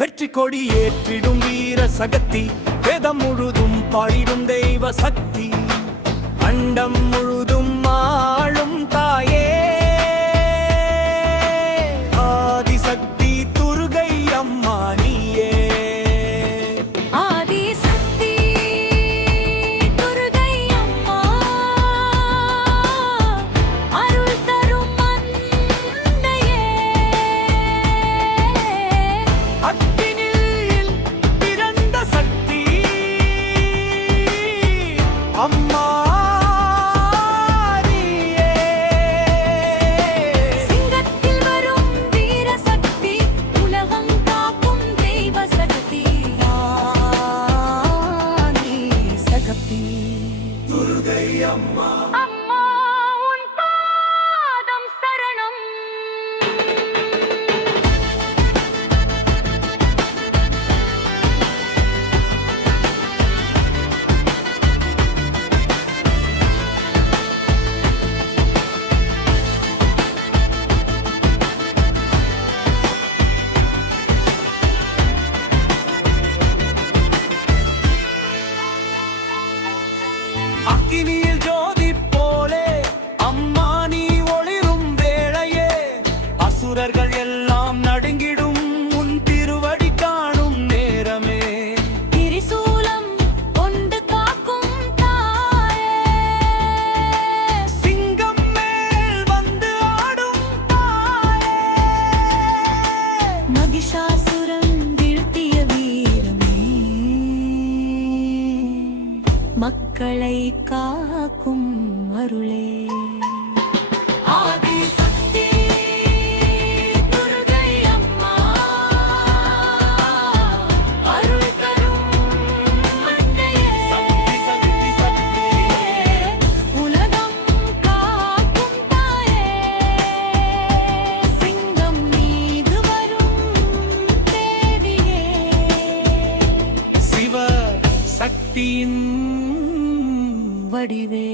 வெற்றி கொடி ஏற்றிடும் வீர சகத்தி, வேதம் முழுதும் பாடிடும் தெய்வ சக்தி, அண்டம் முழுதும் ஆளும் தாயே ஆதிசக்தி துர்கை அம்மா நீயே. ஆதிசக்தி துர்கை அம்மா அருள் தரும் அன்னையே, அக்கினியில் பிறந்த சக்தி அம்மா துர்கை அம்மா. அம்மா உன் பாதம் சரணம். அக்கினியில் ஜோதி போலே அம்மா நீ ஒளிரும் வேளையே, அசுரர்கள் எல்லாம் நடுங்கிடும் உன் திருவடி காணும் நேரமே. திரிசூலம் கொண்டு காக்கும் தாயே, சிங்கம் மேல் வந்து ஆடும் தாயே, மகிஷாசுரன் வீழ்த்திய வீரமே, மக்களை காக்கும் அருளே. ஆதிசக்தி துர்கை அம்மா அருள் தரும் அன்னையே, சக்தி சக்தி உலகம் காக்கும் தாயே, சிங்கம் மீது வரும் தேவியே, சிவ சக்தியின் வடிவே.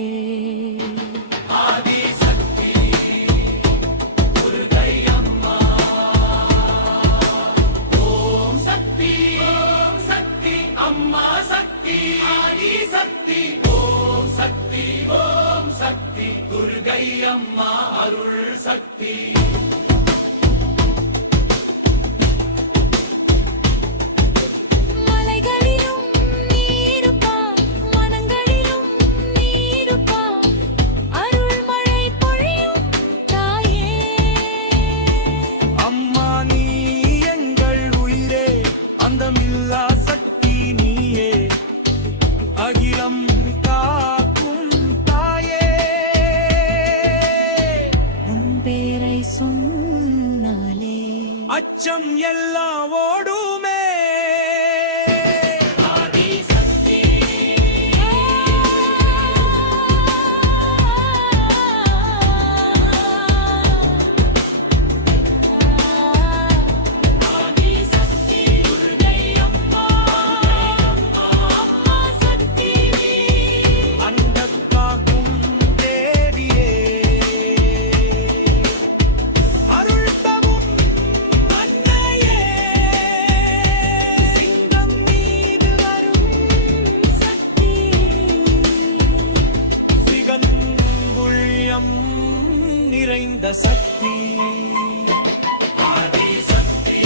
ஆதிசக்தி துர்கை அம்மா. ஓம் சக்தி அம்மா சக்தி ஆதிசக்தி. ஓம் சக்தி துர்கை அம்மா அருள் சக்தி. மலைகளிலும் நீருப்பாய், மனங்களிலும் நீருப்பாய், அருள் மழை பொழியும் தாயே. அம்மா நீ எங்கள் உயிரே, அந்தமில்லா சக்தி நீயே, அகிலம் காக்கும் தாயே. உன் பேரை சொன்னாலே அச்சம் எல்லாம் ஓடுமே. அண்டம் காக்கும் தேவியே, அருள் தரும் அன்னையே, சிங்கம் மீது வரும் சக்தி, சிகன்புள்யம் நிறைந்த சக்தி. ஆதிசக்தி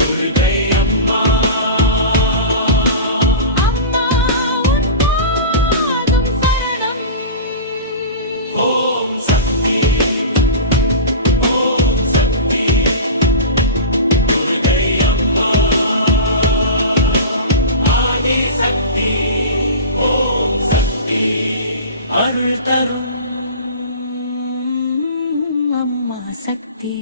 துர்கை அம்மா. அம்மா உன் பாதம் சரணம். ஓம் சக்தி துர்கை அம்மா. ஆதிசக்தி ஓம் சக்தி அருள் தரும் அம்மா சக்தி.